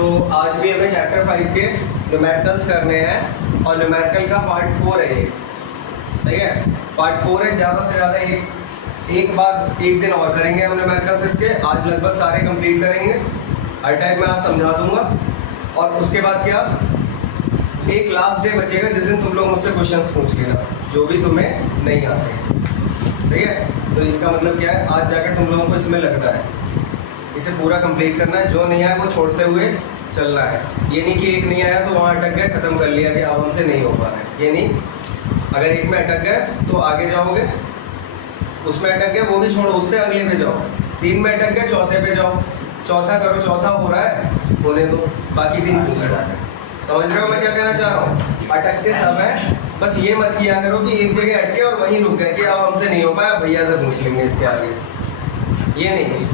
तो आज भी हमें चैप्टर 5 के न्यूमेरिकल्स करने हैं और न्यूमेरिकल का पार्ट 4 है ये, सही है। पार्ट 4 है, ज़्यादा से ज़्यादा एक बार एक दिन और करेंगे हम न्यूमेरिकल्स इसके। आज लगभग सारे कंप्लीट करेंगे, हर टाइप में आज समझा दूंगा। और उसके बाद क्या, एक लास्ट डे बचेगा जिस दिन तुम लोग मुझसे क्वेश्चंस पूछ लेना जो भी तुम्हें नहीं आते, सही है। तो इसका मतलब क्या है, आज जाके तुम लोगों को इसमें लगना है, इसे पूरा कंप्लीट करना है। जो नहीं आया वो छोड़ते हुए चलना है। ये नहीं कि एक नहीं आया तो वहाँ अटक गए, ख़त्म कर लिया कि अब हमसे नहीं हो पा रहा है, ये नहीं। अगर एक में अटक गए तो आगे जाओगे, उसमें अटक गए वो भी छोड़ो, उससे अगले पे जाओ। 3 में अटक गए, चौथे पे जाओ, चौथा करो, चौथा हो रहा है होने दो, बाकी 3 पूछ रहा है। समझ रहे हो मैं क्या कहना चाह रहा हूँ। अटकते समय बस ये मत किया करो कि एक जगह अटके और वहीं रुक गए कि अब हमसे नहीं हो पाया, भैया से पूछ लेंगे इसके आगे, ये नहीं।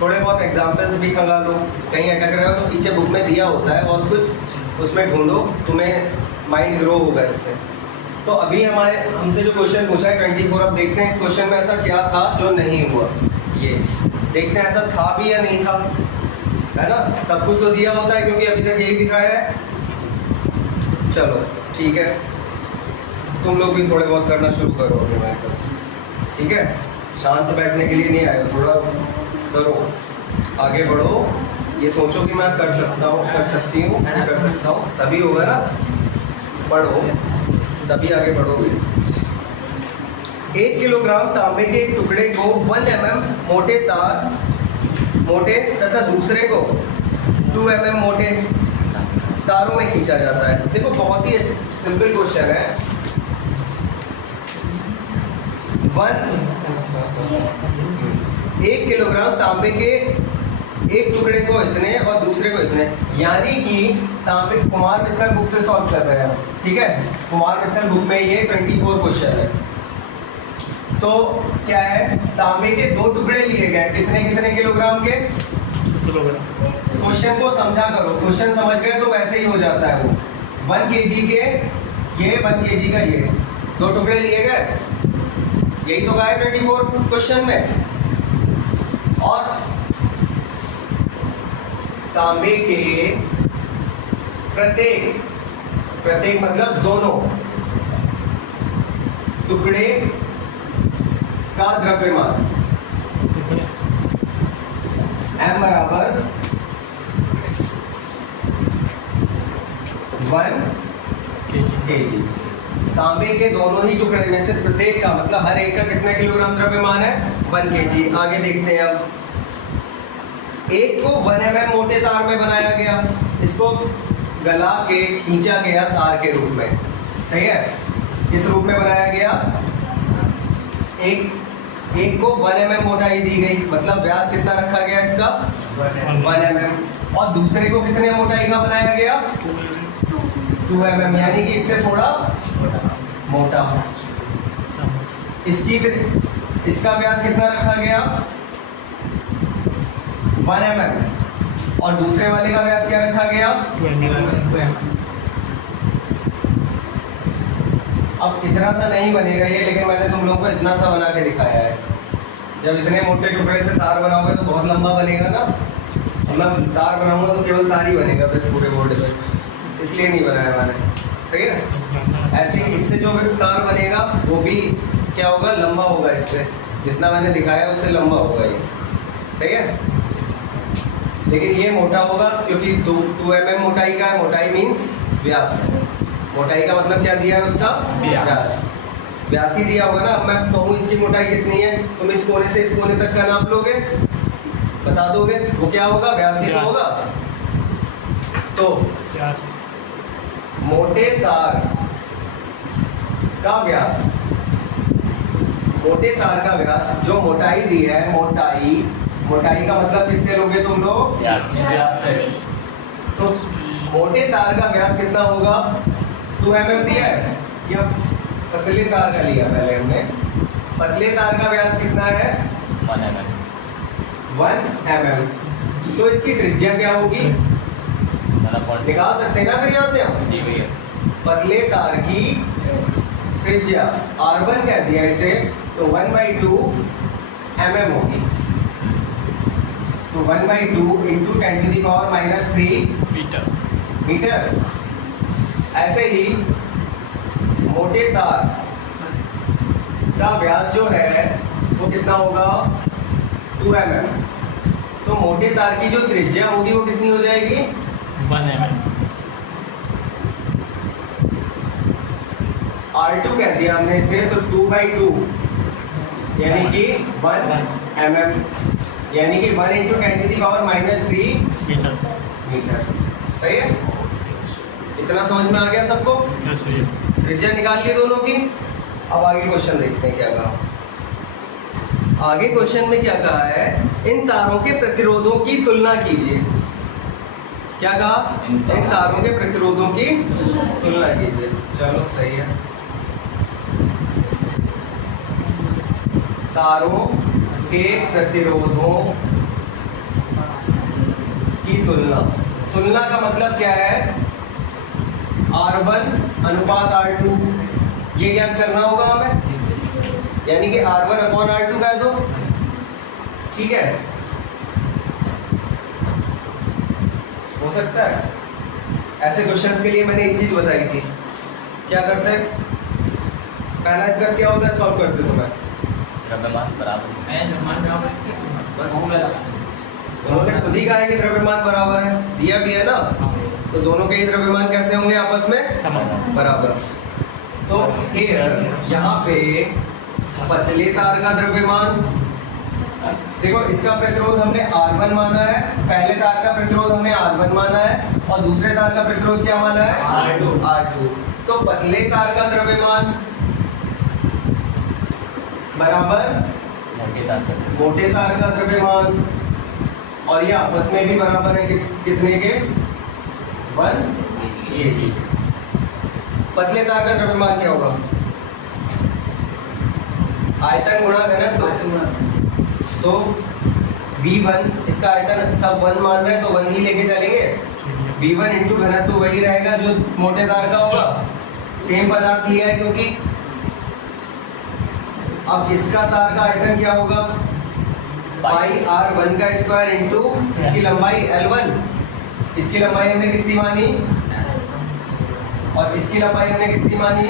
थोड़े बहुत एग्जाम्पल्स भी खंगा लो, कहीं अटक रहे हो तो पीछे बुक में दिया होता है बहुत कुछ, उसमें ढूंढो, तुम्हें माइंड ग्रो होगा इससे। तो अभी हमसे जो क्वेश्चन पूछा है 24, अब देखते हैं इस क्वेश्चन में ऐसा क्या था जो नहीं हुआ। ये देखते हैं ऐसा था भी या नहीं था, है ना। सब कुछ तो दिया होता है क्योंकि अभी तक यही दिखाया है। चलो ठीक है, तुम लोग भी थोड़े बहुत करना शुरू करो अपने मैथ्स, ठीक है। शांत बैठने के लिए नहीं आए, थोड़ा करो, आगे बढ़ो। ये सोचो कि मैं कर सकता हूँ, कर सकती हूँ, कर सकता हूँ, तभी होगा ना। पढ़ो तभी आगे बढ़ोगे। 1 किलोग्राम तांबे के एक टुकड़े को 1 mm मोटे तथा दूसरे को 2 mm मोटे तारों में खींचा जाता है। देखो बहुत ही सिंपल क्वेश्चन है। 1 किलोग्राम तांबे के एक टुकड़े को इतने और दूसरे को इतने, यानी कि तांबे, कुमार मित्तल बुक से सॉल्व कर रहे हैं, ठीक है। कुमार मित्तल बुक में ये 24 क्वेश्चन है। तो क्या है, तांबे के 2 टुकड़े लिए गए, कितने कितने किलोग्राम के। क्वेश्चन को समझा करो, क्वेश्चन समझ गए तो वैसे ही हो जाता है वो। 1 kg के ये, 1 kg का ये, 2 टुकड़े लिए गए, यही तो कहा है 24 क्वेश्चन में। और तांबे के प्रत्येक मतलब दोनों टुकड़े का द्रव्यमान m बराबर 1 kg। तांबे के दोनों ही टुकड़े में से प्रत्येक का मतलब हर एक का कितना किलोग्राम द्रव्यमान है, 1 kg। आगे देखते हैं। अब एक को 1 mm मोटे तार में बनाया गया, इसको गला के खींचा गया तार के रूप में, सही है। इस रूप में बनाया गया। एक को 1 mm मोटाई दी गई, मतलब व्यास कितना रखा गया इसका, 1 mm। और दूसरे को कितने मोटाई का बनाया गया, 2 mm, यानी कि इससे थोड़ा मोटा। इसका व्यास कितना रखा गया, 1 mm, और दूसरे वाले का व्यास क्या रखा गया, 2 mm। अब इतना सा नहीं बनेगा ये, लेकिन मैंने तुम लोगों को इतना सा बना के दिखाया है। जब इतने मोटे टुकड़े से तार बनाओगे तो बहुत लंबा बनेगा ना। अब मैं तार बनाऊंगा तो केवल तार ही बनेगा फिर पूरे बोर्ड पे, इसलिए नहीं बनाया मैंने, सही है। ऐसे ही इससे जो तार बनेगा वो भी क्या होगा, लंबा होगा। इससे जितना मैंने दिखाया उससे लंबा होगा ये, सही है। लेकिन ये मोटा होगा क्योंकि 2 mm मोटाई का है। मोटाई मीन्स व्यास, मोटाई का मतलब क्या दिया है उसका, व्यास। व्यास ही दिया होगा ना। अब मैं कहूँ इसकी मोटाई कितनी है, तुम इस कोने से इस कोने तक का नाप लोगे, बता दोगे, वो क्या होगा, व्यास ही तो होगा। तो मोटे तार का व्यास, मोटे तार का व्यास जो मोटाई दी है, मोटाई का मतलब किससे लोगे तुम लोग, व्यास से। तो मोटे तार का व्यास कितना होगा, 2 mm दिया है, या पतले तार का लिया पहले हमने। पतले तार का व्यास कितना है, 1 mm। तो इसकी त्रिज्या क्या होगी, निकाल सकते हैं ना फिर यहाँ से हम। पतले तार की त्रिज्या R1 कह दिया इसे, तो 1/2 mm होगी। तो 1/2 इंटू 10⁻³ मीटर। ऐसे ही मोटे तार का व्यास जो है वो कितना होगा 2 mm। तो मोटे तार की जो त्रिज्या होगी वो कितनी हो जाएगी 1 mm। R2 कह दिया हमने इसे, तो 2/2 यानी कि 1 mm, यानी कि 1 इंटू 10⁻³ मीटर। सही है, इतना समझ में आ गया सबको? यस भैया। त्रिज्या निकाल ली दोनों की। अब आगे क्वेश्चन देखते हैं क्या कहा। आगे क्वेश्चन में क्या कहा है, इन तारों के प्रतिरोधों की तुलना कीजिए। क्या कहा? इन तारों के प्रतिरोधों की तुलना कीजिए। चलो सही है, तारों के प्रतिरोधों की तुलना। तुलना का मतलब क्या है, R1 अनुपात R2, ये ज्ञात करना होगा हमें, यानी कि R1/R2 कह दो। ठीक है, हो सकता है। ऐसे क्वेश्चंस के लिए मैंने एक चीज बताई थी, क्या करते हैं, पहला स्टेप क्या होता है सॉल्व करते समय, द्रव्यमान बराबर बस उन्होंने खुद ही कहा है कि द्रव्यमान बराबर है, दिया भी है ना, तो दोनों के ही द्रव्यमान कैसे होंगे आपस में समान। बराबर। तो हियर यहाँ पे पतले तार का द्रव्यमान, देखो इसका प्रतिरोध हमने R1 माना है, पहले तार का प्रतिरोध हमने R1 माना है, और दूसरे तार का प्रतिरोध क्या माना है R2। तो पतले तार का द्रव्यमान बराबर मोटे तार का द्रव्यमान, और ये आपस में भी बराबर है कितने के 1 kg। पतले तार का द्रव्यमान क्या होगा, आयतन गुणा घनत्व। तो V1, इसका आयतन सब 1 मान रहे हैं तो 1 ही लेके चलेंगे। V1 इंटू घनत्व वही रहेगा जो मोटे तार का होगा, सेम पदार्थ लिया है क्योंकि। अब इसका तार का आयतन क्या होगा, पाई R1 का स्क्वायर इंटू इसकी लंबाई L1। इसकी लंबाई हमने कितनी मानी, और इसकी लंबाई हमने कितनी मानी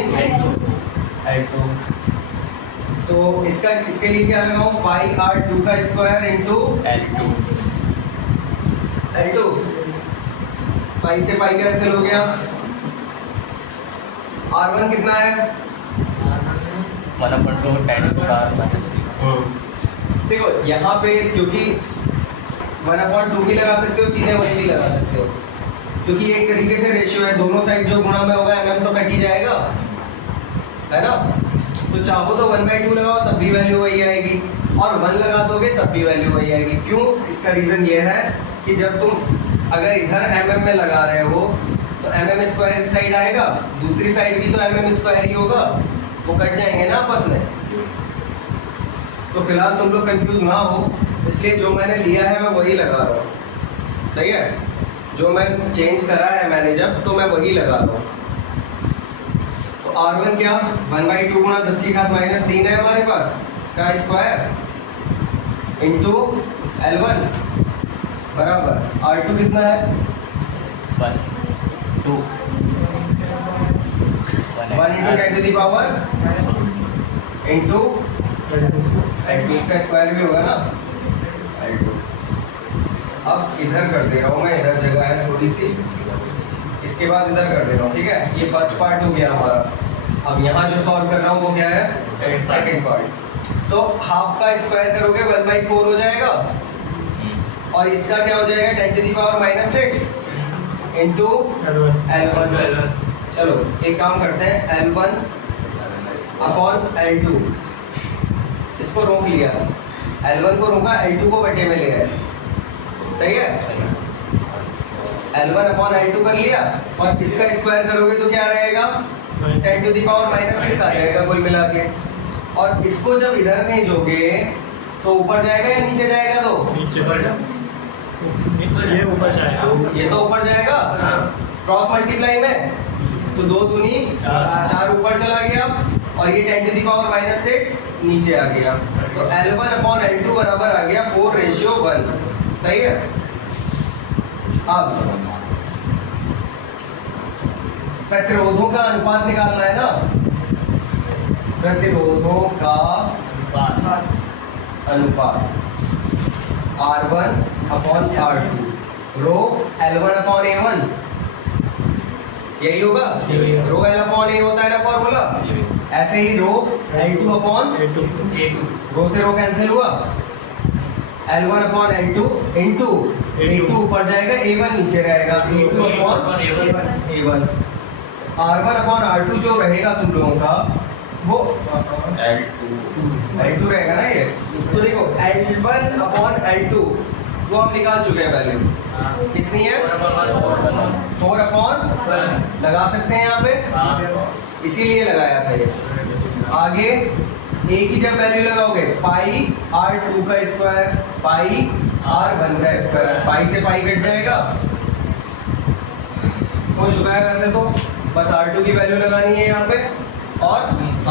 L2। तो इसका इसके लिए क्या लगाऊं, पाई R2 का स्क्वायर इंटू L2। पाई से पाई कैंसिल हो गया। R1 कितना है, 1/2 देखो यहाँ पे क्योंकि 1/2 भी लगा सकते हो, सीधे 1 भी लगा सकते हो, क्योंकि एक तरीके से रेशियो है, दोनों साइड जो गुणा में होगा mm तो कट ही जाएगा, है ना। तो चाहो तो 1/2 लगाओ तब भी वैल्यू वही आएगी, और 1 लगा दोगे तब भी वैल्यू वही आएगी। क्यों, इसका रीजन ये है कि जब तुम अगर इधर mm में लगा रहे हो तो mm² इस साइड आएगा, दूसरी साइड भी तो mm² ही होगा, वो कट जाएंगे ना आपस में। तो फिलहाल तुम लोग कंफ्यूज ना हो, इसलिए जो मैंने लिया है मैं वही लगा रहा हूँ। सही है, जो मैं चेंज करा है मैंने जब, तो मैं वही लगा रहा हूँ। तो R1 क्या 1/2 गुणा 10⁻³ है हमारे पास का स्क्वायर इंटू L1 बराबर R2 कितना है 1 2 1 इंटू 10⁻³ इंटू L2, इसका स्क्वायर भी होगा ना L2। अब इधर कर दे रहा हूँ मैं, इधर जगह है थोड़ी सी, इसके बाद इधर कर दे रहा हूँ। ठीक है, ये फर्स्ट पार्ट हो गया हमारा। अब यहाँ जो सॉल्व कर रहा हूँ वो क्या है सेकंड पार्ट। तो हाफ का स्क्वायर करोगे 1/4 हो जाएगा, और इसका क्या हो जाएगा 10⁻⁶ इंटू L1। चलो एक काम करते हैं, L1/L2 इसको रोक लिया, L1 को रोका, L2 को बटे में ले आए। सही है, L1/L2 कर लिया, और इसका स्क्वायर करोगे तो क्या रहेगा 10⁻⁶ आ जाएगा कुल मिला के। और इसको जब इधर भेजोगे तो ऊपर जाएगा या नीचे जाएगा, तो नीचे ये ऊपर जाएगा, ये तो ऊपर जाएगा क्रॉस मल्टीप्लाई में, तो 2 दूनी 4 ऊपर चला गया, और ये 10⁻⁶ नीचे आ गया। तो L1/L2 बराबर आ गया 4:1। सही है। अब प्रतिरोधों का अनुपात निकालना है ना, प्रतिरोधों का अनुपात R1 अपॉन R2 रो L1 अपॉन A1, यही होगा। रो L अपॉन A होता है ना फॉर्मूला, ऐसे ही रो L2 अपॉन रो से रो कैंसिल हुआ, L1 upon L2 into A2 ऊपर जाएगा, A1 नीचे रहेगा, A2 upon A1। R1 upon R2 जो रहेगा तुम लोगों का वो L2 रहेगा ना ये। तो देखो L1 अपॉन L2 वो हम निकाल चुके हैं पहले, कितनी है 4 अपॉन लगा सकते हैं यहाँ पे, इसीलिए लगाया था ये। आगे ए की जब वैल्यू लगाओगे पाई R2 का स्क्वायर पाई R1 का स्क्वायर, पाई से पाई कट जाएगा, हो चुका है वैसे तो। बस R2 की वैल्यू लगानी है यहाँ पे और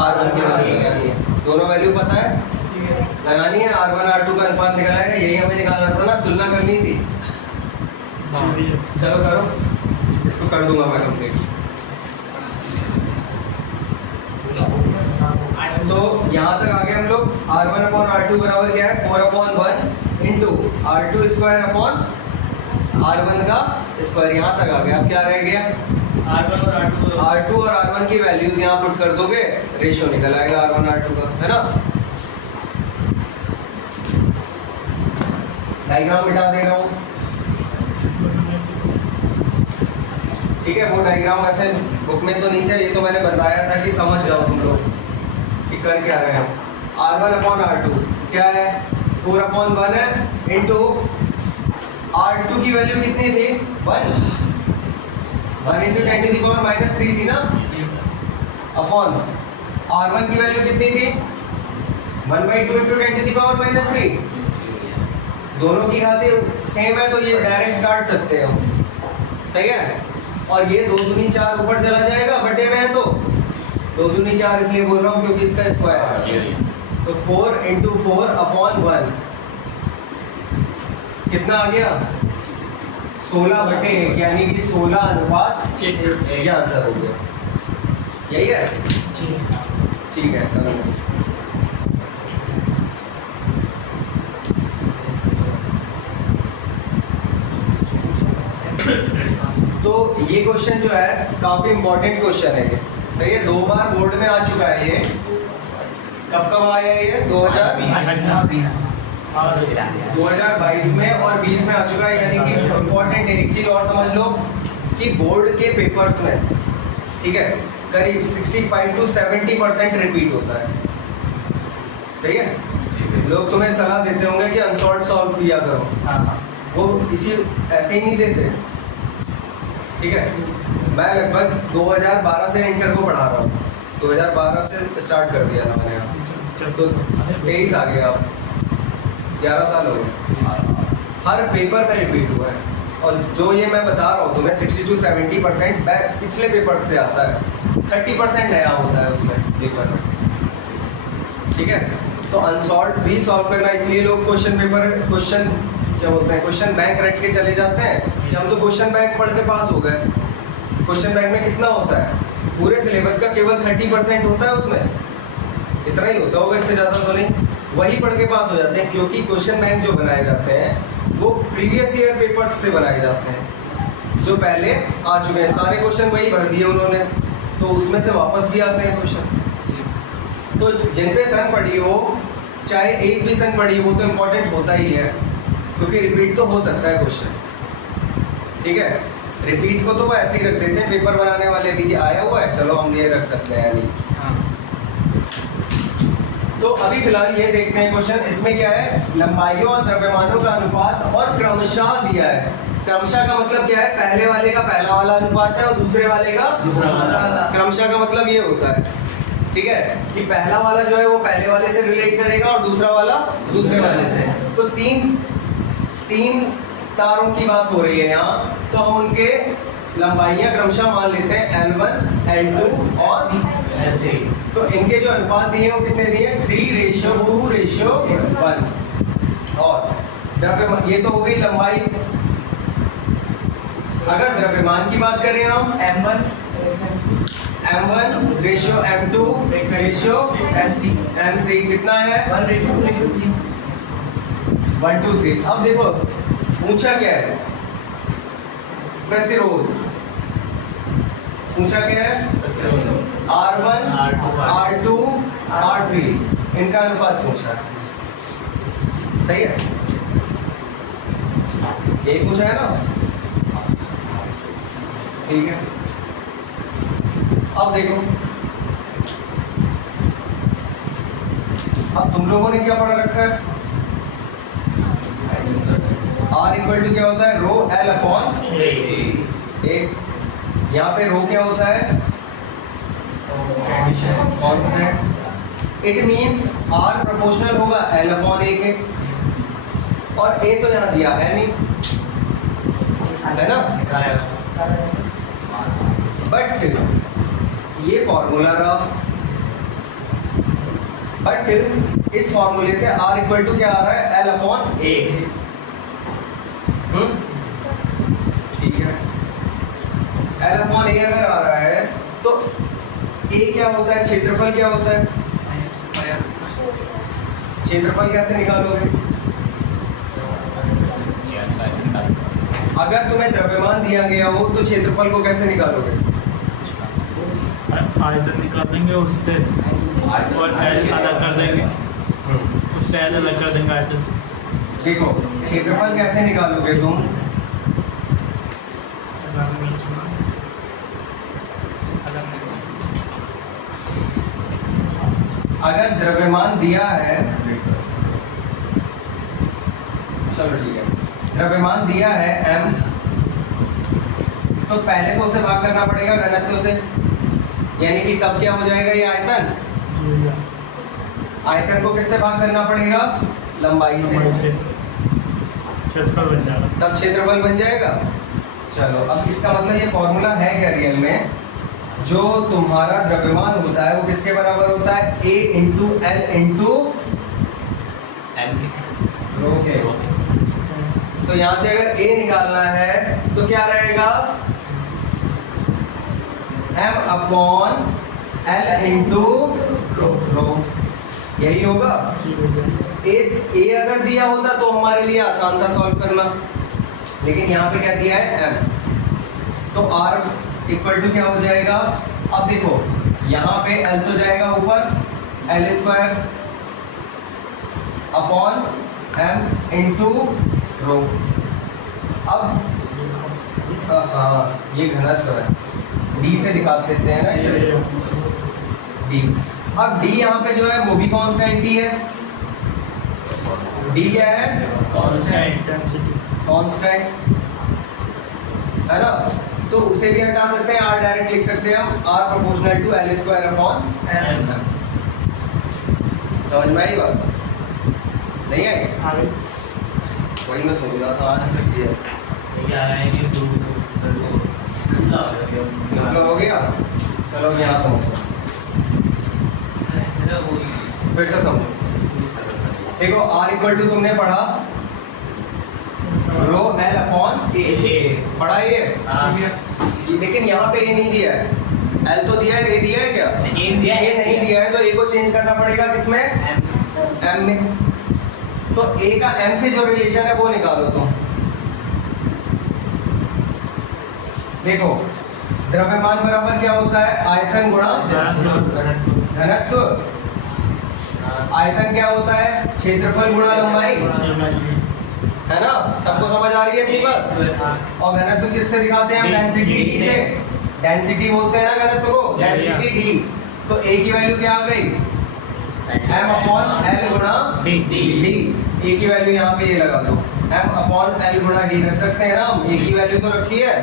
R1 की वैल्यू लगानी है, दोनों वैल्यू पता है लगानी है। R1 R2 का अनुपात निकालेगा, यही हमें निकालना था ना, तुलना करनी थी। चलो करो, इसको कर दूंगा मैं कंप्लीट। तो यहाँ तक आ गए हम लोग। R1 अपॉन R2 बराबर क्या है 4 upon 1 into R2 square upon R1 का स्क्वायर, यहाँ तक आ गया। अब क्या रह गया R2 और R1 की वैल्यूज यहाँ पुट कर दोगे, रेशियो निकल आएगा R1 R2 का, है ना। डायग्राम मिटा दे रहा हूँ, ठीक है। वो डायग्राम वैसे बुक में तो नहीं था, ये तो मैंने बताया था कि समझ जाओ तुम लोग कि कर क्या रहे हैं। R1 अपॉन R2 क्या है 4 अपॉन 1 है इंटू R2 की वैल्यू कितनी थी 1 into 10 to the power minus 3 थी ना, अपॉन R1 की वैल्यू कितनी थी 1/2 into 10 to the power minus 3। दोनों की घातें सेम है तो ये डायरेक्ट काट सकते हैं हम, सही है। और ये 2 दूनी 4 ऊपर चला जाएगा, बटे में है तो 2 दूनी 4 इसलिए बोल रहा हूँ क्योंकि इसका स्क्वायर है। तो 4 इंटू 4 अपॉन 1 कितना आ गया 16/1, यानी कि 16 अनुपात ये आंसर हो गया, यही है। ठीक है, तो ये क्वेश्चन जो है काफी इंपॉर्टेंट क्वेश्चन है ये, सही है। 2 बार बोर्ड में आ चुका है ये। कब आया ये 2022 में और 20 में आ चुका है, यानी कि इंपॉर्टेंट एक चीज और समझ लो कि बोर्ड के पेपर्स में, ठीक है, करीब 65 to 70% रिपीट होता है, सही है। लोग तुम्हें सलाह देते होंगे कि अनसॉल्व सॉल्व किया करो, वो इसी ऐसे ही नहीं देते, ठीक है। मैं लगभग 2012 से इंटर को पढ़ा रहा हूँ, 2012 से स्टार्ट कर दिया था मैंने यहाँ, तो 23 आ गया, अब 11 साल हो गए। हर पेपर में रिपीट हुआ है, और जो ये मैं बता रहा हूँ तुम्हें 60 to 70% पिछले पेपर से आता है, 30% नया होता है उसमें पेपर में, ठीक है। तो अनसॉल्व भी सॉल्व करना, इसलिए लोग क्वेश्चन क्या बोलते हैं, क्वेश्चन बैंक रट के चले जाते हैं कि हम तो क्वेश्चन बैंक पढ़ के पास हो गए। क्वेश्चन बैंक में कितना होता है, पूरे सिलेबस का केवल 30% होता है, उसमें इतना ही होता होगा, इससे ज़्यादा तो नहीं। वही पढ़ के पास हो जाते हैं, क्योंकि क्वेश्चन बैंक जो बनाए जाते हैं वो प्रीवियस ईयर पेपर्स से बनाए जाते हैं, जो पहले आ चुके हैं। सारे क्वेश्चन वही भर दिए उन्होंने, तो उसमें से वापस भी आते हैं क्वेश्चन। तो जिन पे सन पड़ी हो, चाहे एक भी सन पड़ी, वो तो इम्पोर्टेंट होता ही है, क्योंकि रिपीट तो हो सकता है क्वेश्चन, ठीक है। रिपीट को तो वो ऐसे ही रख देते हैं पेपर बनाने वाले भी कि आया हुआ है, चलो हम ये रख सकते हैं, यानी। तो अभी फिलहाल ये देखते हैं क्वेश्चन। इसमें क्या है, लंबाइयों और द्रव्यमानों का अनुपात और क्रमशः दिया है। क्रमशः का मतलब क्या है, पहले वाले का पहला वाला अनुपात है और दूसरे वाले का दूसरा वाला। क्रमशः का मतलब ये होता है, ठीक है, कि पहला वाला जो है वो पहले वाले से रिलेट करेगा और दूसरा वाला दूसरे वाले से। तो तीन तारों की बात हो रही है यहाँ, तो हम उनके लंबाइयाँ क्रमशः मान लेते हैं L1, L2 और L3। तो इनके जो अनुपात दिए हैं वो कितने दिए, 3:2:1। और द्रव्यमान, ये तो हो गई लंबाई। अगर द्रव्यमान की बात करें हम, m1 ratio m2 ratio m3 कितना है? 1 2 3। अब देखो पूछा क्या है? प्रतिरोध। पूछा क्या है? R1 R2 R3 इनका अनुपात पूछा है। सही है, यही पूछा है ना? ठीक है, अब देखो, अब तुम लोगों ने क्या पढ़ा रखा है? R इक्वल टू क्या होता है? रो L अपॉन A। यहाँ पे रो क्या होता है? Constant. It means R proportional होगा L अपॉन A के, और A तो यहाँ दिया है नहीं, है ना? बट ये फॉर्मूला रहा, बट इस फॉर्मूले से R इक्वल टू क्या आ रहा है? L upon A। ठीक है, L अपॉन A अगर आ रहा है तो A क्या होता है? क्षेत्रफल क्या होता है? क्षेत्रफल कैसे निकालोगे? अगर तुम्हें द्रव्यमान दिया गया हो तो क्षेत्रफल को कैसे निकालोगे? आयतन निकाल देंगे उससे, और एल अलग कर देंगे, उससे एल अलग कर देंगे आयतन से। देखो क्षेत्रफल कैसे निकालोगे तुम? अगर द्रव्यमान दिया है, चलो ठीक है, द्रव्यमान दिया है m, तो पहले तो उसे भाग करना पड़ेगा घनत्व से, यानी कि तब क्या हो जाएगा? ये आयतन, आयतन को किससे भाग करना पड़ेगा? लंबाई से, क्षेत्रफल बन जाएगा, तब क्षेत्रफल बन जाएगा। चलो अब इसका मतलब ये फॉर्मूला है क्या रियल में? जो तुम्हारा द्रव्यमान होता है वो किसके बराबर होता है? A into L into rho के। तो यहाँ से अगर A निकालना है तो क्या रहेगा? M upon L into rho, यही होगा। A अगर दिया होता तो हमारे लिए आसान था सॉल्व करना, लेकिन यहाँ पे क्या दिया है? M। तो R इक्वल टू क्या हो जाएगा? अब देखो यहाँ पे L तो जाएगा ऊपर, L square upon M into rho. अब हाँ ये घनत्व है, D से दिखा देते हैं ना इसे, D। अब D यहाँ पे जो है वो भी कांस्टेंट ही है। D क्या है? कांस्टेंट है ना? तो उसे भी हटा सकते हैं, R डायरेक्ट लिख सकते हैं हम, R proportional to L square upon M। समझ में आई बात? नहीं आई? वही मैं सोच रहा था, आ नहीं सकती है। मतलब हो गया? चलो यहाँ समझो, फिर से समझो। देखो R इक्वल टू तुमने पढ़ा रो L अपॉन A, पढ़ा ये? लेकिन यहाँ पे A नहीं दिया है, L तो दिया है, A दिया है क्या? A नहीं दिया है, तो A को चेंज करना पड़ेगा किसमें? M में। तो A का M से जो रिलेशन है वो निकालो तुम। देखो द्रव्यमान बराबर क्या होता है? आयतन गुणा घनत्व। आयतन क्या होता है? क्षेत्रफल गुणा लंबाई, है ना? सबको समझ आ रही है इतनी बात? और घनत्व किससे दिखाते हैं हम? डेंसिटी D से। डेंसिटी बोलते हैं ना घनत्व को, डेंसिटी D। तो A की वैल्यू क्या आ गई? M अपॉन L गुणा D। A की वैल्यू यहाँ पे ये लगा दो, M अपॉन L गुणा D रख सकते हैं ना हम? A की वैल्यू तो रखी है,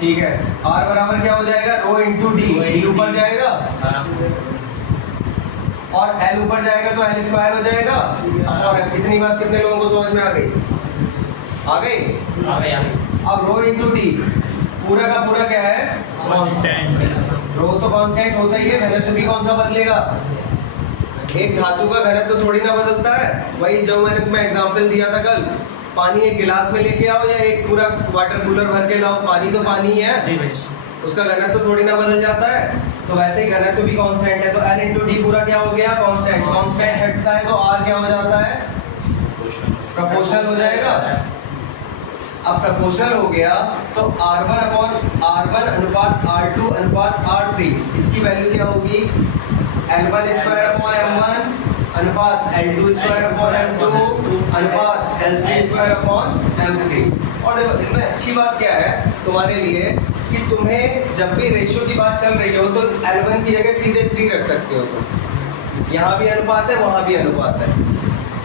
ठीक है। R बराबर क्या हो जाएगा? Rho into D। D ऊपर जाएगा और L ऊपर जाएगा तो L स्क्वायर हो जाएगा। और इतनी बात कितने लोगों को समझ में आ गई? आ गई? अब रो इंटू D पूरा का पूरा क्या है? कांस्टेंट। रो तो कांस्टेंट होता ही है, घनत्व भी कौन सा बदलेगा? एक धातु का घनत्व तो थोड़ी ना बदलता है। वही जो मैंने तुम्हें एग्जांपल दिया था कल, पानी एक गिलास में लेके आओ या एक पूरा वाटर कूलर भर के लाओ, पानी तो पानी ही है, जी भाई। उसका घनत्व तो थोड़ी ना बदल जाता है। तो वैसे ही घनत्व भी कांस्टेंट है, तो L into D पूरा क्या हो गया, कांस्टेंट। कांस्टेंट हटता है तो R क्या हो जाता है, प्रोपोर्शनल हो जाएगा। अब प्रोपोर्शनल हो गया तो R1 अनुपात R2 अनुपात R3, इसकी वैल्यू क्या होगी, L1 स्क्वायर अपॉन M1 अनुपात L2 स्क्वायर अपॉन M2 अनुपात L3 स्क्वायर अपॉन M3। और देखो इनमें अच्छी बात क्या है तुम्हारे लिए कि तुम्हें जब भी रेशियो की बात चल रही हो तो L1 की जगह सीधे 3 रख सकते हो तुम। यहाँ भी अनुपात है, वहाँ भी अनुपात है,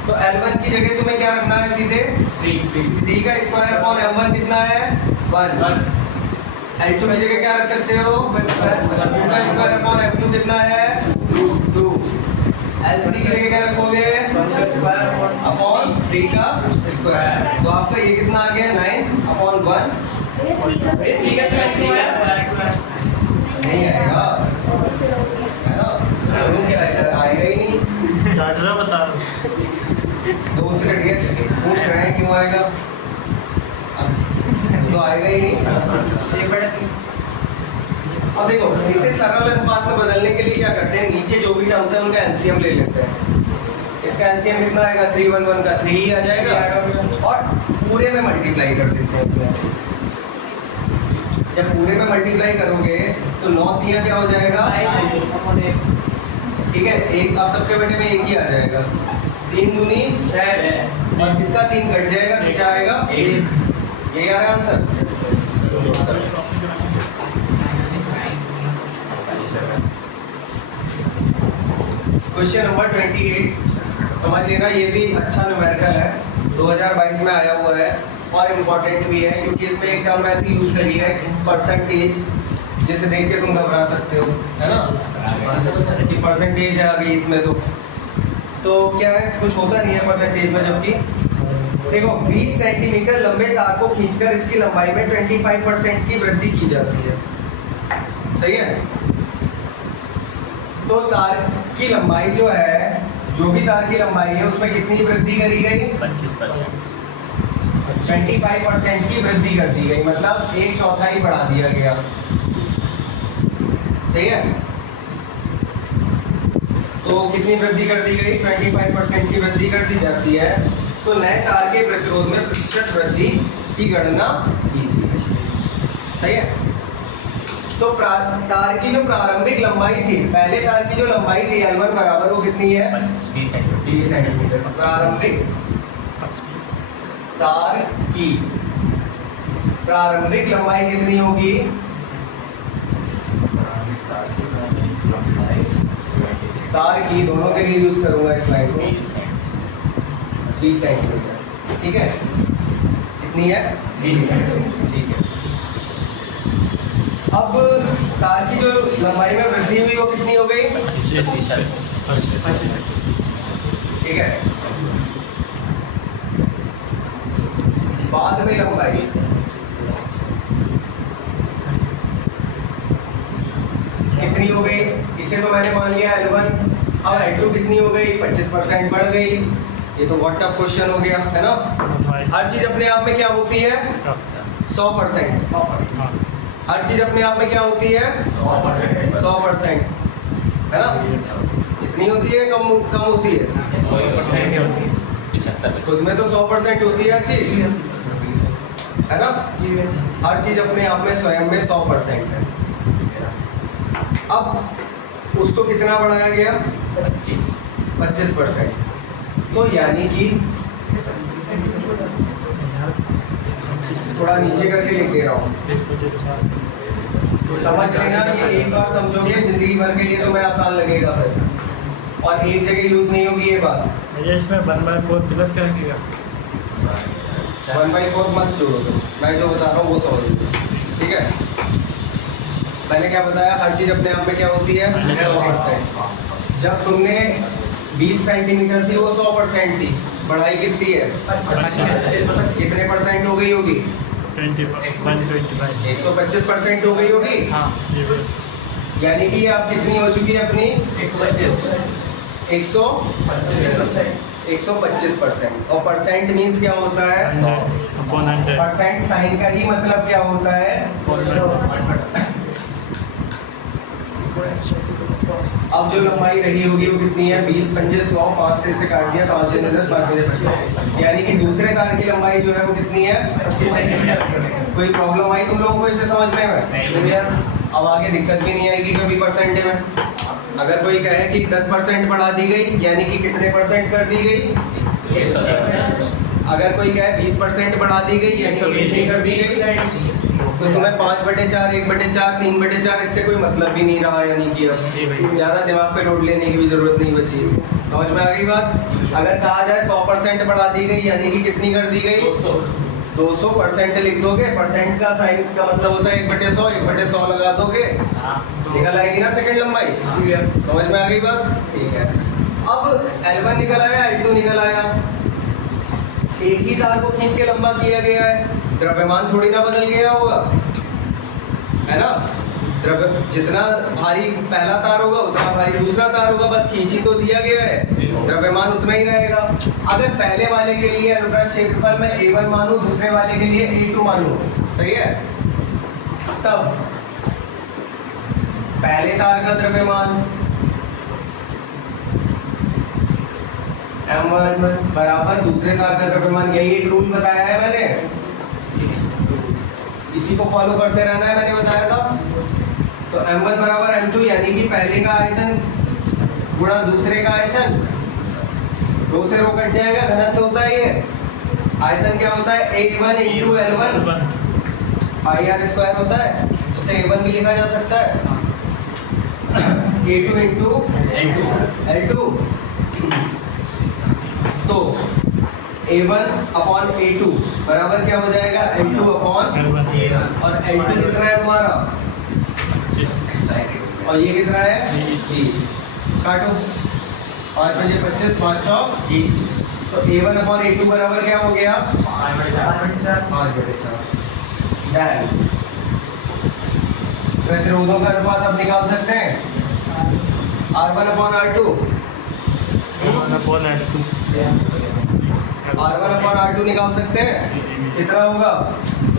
तो L1 की जगह तुम्हें क्या रखना है, सीधे 3 का स्क्वायर अपॉन M1 कितना है, 1। L2 की जगह क्या रख सकते हो, 2 का स्क्वायर अपॉन M2 कितना है, 2। L3 की जगह क्या रखोगे, अपॉन 3 का स्क्वायर, तो आपका ये कितना आ गया, 9 अपॉन 1। नहीं आएगा, है ना, क्या आएगा ही नहीं, डॉक्टर बता दो से कट गया। चलिए पूछ रहे हैं क्यों आएगा, तो आएगा ही नहीं। अब देखो इसे सरल अनुपात में बदलने के लिए क्या करते हैं, नीचे जो भी टर्म्स है उनका एलसीएम ले लेते हैं। इसका एलसीएम कितना आएगा, 311 का 3 ही आ जाएगा, और पूरे में मल्टीप्लाई कर देते हैं अपने से। जब पूरे में मल्टीप्लाई करोगे तो 9 तिया क्या हो जाएगा, ठीक है, एक आप सबके बेटे में एक ही आ जाएगा, 3 दूनी 6, और इसका 3 कट जाएगा तो क्या आएगा, 1। यही आ रहा है आंसर। क्वेश्चन नंबर 28 समझ लेना, ये भी अच्छा न्यूमेरिकल है, 2022 में आया हुआ है और इम्पोर्टेंट भी है, क्योंकि इसमें एक टर्म ऐसी यूज करी है परसेंटेज, जिसे देख के तुम घबरा सकते हो, है ना, कि परसेंटेज है अभी इसमें। तो क्या है, कुछ होता नहीं है परसेंटेज में, जबकि देखो 20 सेंटीमीटर लंबे तार को खींचकर इसकी लंबाई में 25% की वृद्धि की जाती है, सही है। तो तार की लंबाई जो है, जो भी तार की लंबाई है उसमें कितनी वृद्धि करी गई, 25%। 25% की वृद्धि कर दी गई, मतलब 1/4 बढ़ा दिया गया, सही है। तो कितनी वृद्धि कर दी गई, 25% की वृद्धि कर दी जाती है। तो नए तार के प्रतिरोध में प्रतिशत वृद्धि की गणना कीजिए, सही है। तो तार की जो प्रारंभिक लंबाई थी, पहले तार की जो लंबाई थी L1 बराबर वो कितनी है, 20 सेंटीमीटर। प्रारंभिक तार की प्रारंभिक लंबाई कितनी होगी, तार की दोनों के लिए यूज करूंगा इस लाइन को, 20 सेंटीमीटर, ठीक है। कितनी है, 20 सेंटीमीटर, ठीक है। अब तार की जो लंबाई में वृद्धि हुई वो कितनी हो गई, 25%। ठीक है। बाद में लंबाई कितनी हो गई, इसे तो मैंने मान लिया L1, अब L2 कितनी हो गई, 25% बढ़ गई। ये तो व्हाट टफ क्वेश्चन हो गया, है ना। हर चीज अपने आप में क्या होती है, 100%। हर चीज अपने आप में क्या होती है, 100%, है ना। इतनी होती है, कम होती है, 75%। खुद में तो 100% होती है हर चीज, है ना। हर चीज अपने आप में स्वयं में 100% है। अब उसको कितना बढ़ाया गया, 25%। तो यानी कि थोड़ा नीचे करके लिख दे रहा हूँ, समझ लेना। ये एक बार समझोगे जिंदगी भर के लिए तो मैं आसान लगेगा वैसे, और एक जगह यूज नहीं होगी ये बात। भैया इसमें 1/4 प्लस करेंगे, 1/4 मत जोड़ो तुम, मैं जो बता रहा हूँ वो समझ लो, ठीक है। मैंने क्या बताया, हर चीज अपने आप में क्या होती है, 100%। जब तुमने 20 सेंटीमीटर थी वो 100% थी, बढ़ाई कितनी है, कितने परसेंट हो गई होगी, 125। 125% हो गई होगी। हाँ, यानी कि आप कितनी हो चुकी है अपनी, 125%। और परसेंट मीन्स क्या होता है? 100/100 परसेंट साइन का ही मतलब क्या होता है? अब जो लंबाई रही होगी वो कितनी है? 20, 25, 100, 5 से इसे काट दिया, 5 से 10, 5 से 50, यानी कि दूसरे तार की लंबाई जो है वो कितनी है? 25। कोई प्रॉब्लम आई तुम लोगों को इसे समझने में? नहीं। यार अब आगे दिक्कत भी नहीं आएगी कभी परसेंट में। अगर कोई कहे कि 10% बढ़ा दी गई, यानी कि कितने परसेंट कर दी गई? 110। अगर कोई कहे 20% बढ़ा दी गई, यानी कि कितनी कर दी गई? तो तुम्हें 5/4, 1/4, 3/4 इससे कोई मतलब भी नहीं रहा, यानी कि अब ज़्यादा दिमाग पे लोड लेने की भी जरूरत नहीं बची। समझ में आ गई बात? अगर कहा जाए 100% बढ़ा दी गई, यानी कि कितनी कर दी गई? 200% लिख दोगे। परसेंट का साइन का मतलब होता है 1/100, 1/100 लगा दोगे, निकल आएगी ना सेकंड लंबाई। समझ में आ गई बात? ठीक है। अब L1 निकल आया, L2 निकल आया, एक ही तार को खींच के लंबा किया गया है, द्रव्यमान थोड़ी ना बदल गया होगा, है ना? जितना भारी पहला तार होगा उतना भारी दूसरा तार होगा, बस खींची तो दिया गया है, द्रव्यमान उतना ही रहेगा। अगर पहले वाले के लिए अनुप्रस्थ क्षेत्रफल में A1 मानूं, दूसरे वाले के लिए A2 मानूं, सही है? तब पहले तार का द्रव्यमान M1 बराबर दूसरे तार का द्रव्यमान, यही एक रूल बताया है मैंने, इसी को फॉलो करते रहना है, मैंने बताया था। तो M1 बराबर M2, यानी कि पहले का आयतन गुणा दूसरे का आयतन, रो से रो कट जाएगा, घनत्व होता है ये। आयतन क्या होता है? A1 इंटू L1 πr² होता है, उसे A1 भी लिखा जा सकता है, A2 इंटू L2। तो A1/A2 बराबर क्या हो जाएगा? L2/, और L2 कितना है तुम्हारा? 25। और ये कितना है? 20। काटो, 5 बजे 25, 5 सौ 20। तो A1/A2 बराबर क्या हो गया? 5/4। डन। प्रतिरोधों का अनुपात अब निकाल सकते हैं। R1/R2 R1/R2 निकाल सकते हैं। कितना होगा?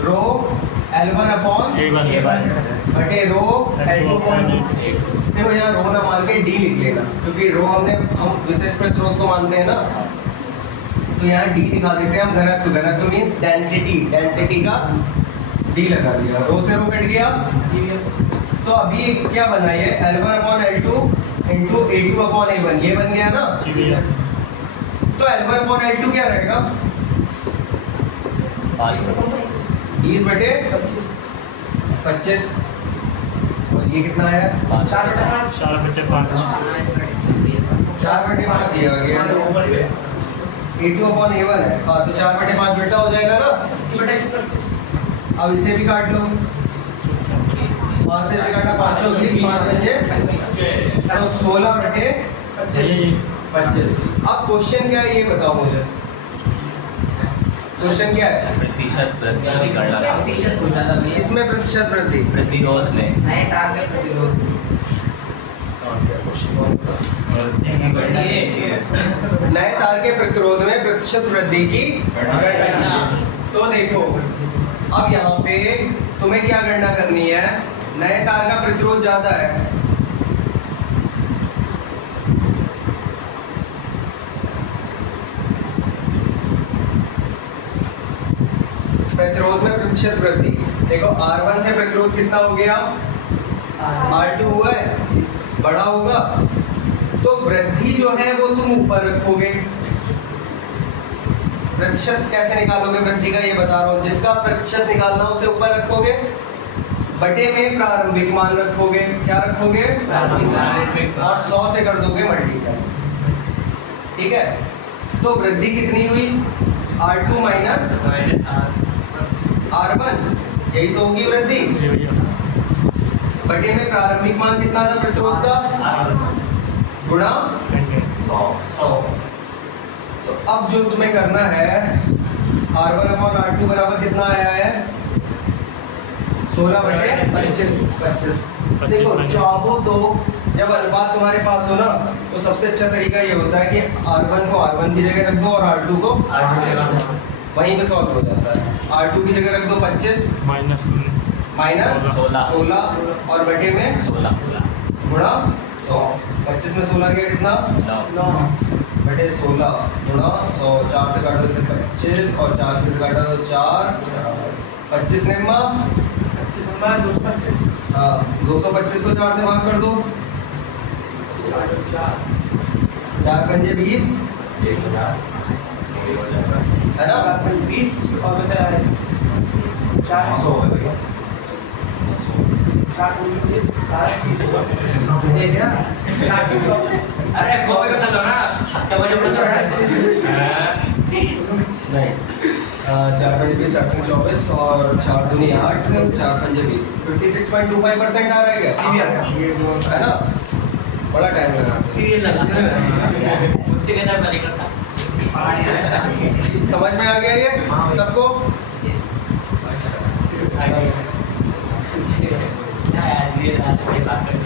रो L1/A1 बटे रो L2/A2। देखो यहाँ रो ना मान के D लिख लेना, क्योंकि रो हम विशिष्ट प्रतिरोध को मानते हैं ना, तो यहाँ D दिखा देते हैं हम। घनत्व मीन्स डेंसिटी का D लगा दिया, रो से रो कट गया। तो अभी क्या बना ये? L1/L2 इंटू A2/A1, ये बन गया ना। तो L1/L2 क्या रहेगा? 20/25। और ये कितना है? 4/5 4/5 ये आ गया। A2/A1 है, हाँ, तो 4/5 उल्टा हो जाएगा ना। अब इसे भी काट लो, 5 से इसे काटा, 5 चौक 20, 5 बजे 16/25। अब क्वेश्चन क्या है ये बताओ मुझे, क्वेश्चन क्या है? प्रतिशत वृद्धि की गणना इसमें प्रतिशत वृद्धि प्रतिरोध में नए तार के प्रतिरोध में प्रतिशत वृद्धि की गणना। तो देखो अब यहाँ पे तुम्हें क्या गणना करनी है? नए तार का प्रतिरोध ज्यादा है, प्रतिरोध में प्रतिशत वृद्धि। देखो R1 से प्रतिरोध कितना हो गया? R2 हुआ है, बड़ा होगा, तो वृद्धि जो है वो तुम ऊपर रखोगे। प्रतिशत कैसे निकालोगे वृद्धि का, ये बता रहा हूँ। जिसका प्रतिशत निकालना उसे ऊपर रखोगे, बटे में प्रारंभिक मान रखोगे। क्या रखोगे? और 100 से कर दोगे मल्टीप्लाई। ठीक है, तो वृद्धि कितनी हुई? R2 माइनस R1, यही तो होगी वृद्धि। बटे में प्रारंभिक मान कितना था प्रतिरोध का? गुणा 100। तो अब जो तुम्हें करना है, R1/R2 बराबर कितना आया है? 16/25। देखो चाहो तो जब अनुपात तुम्हारे पास हो ना तो सबसे अच्छा तरीका ये होता है कि R1 को R1 की जगह रख दो और R2 को वहीं पे सॉल्व हो जाता है। R2 की जगह रख दो 25 माइनस माइनस 16 और बटे में 16 गुणा 100। 25 में 16 गया कितना? 9 बटे 16 गुणा 100। 4 से काटो इसे 25 और 4 से काटा तो 4। 25 ने माँ हाँ 225 को 4 से भाग कर दो। 4 पंजे 20 है ना? 20 और बचा 4 अरे कॉपी का लो ना हफ्ता बजे बता रहा है नहीं 4 पंजे 20 4 पंजे 24 और 4 दूनी 8 4 पंजे 20 56.25% आ रहा है क्या? ये भी आ गया है ना? बड़ा टाइम लगा। ये लगा उससे कहता मैं नहीं करता समझ में आ गया ये सबको? आज ये रात में बात करते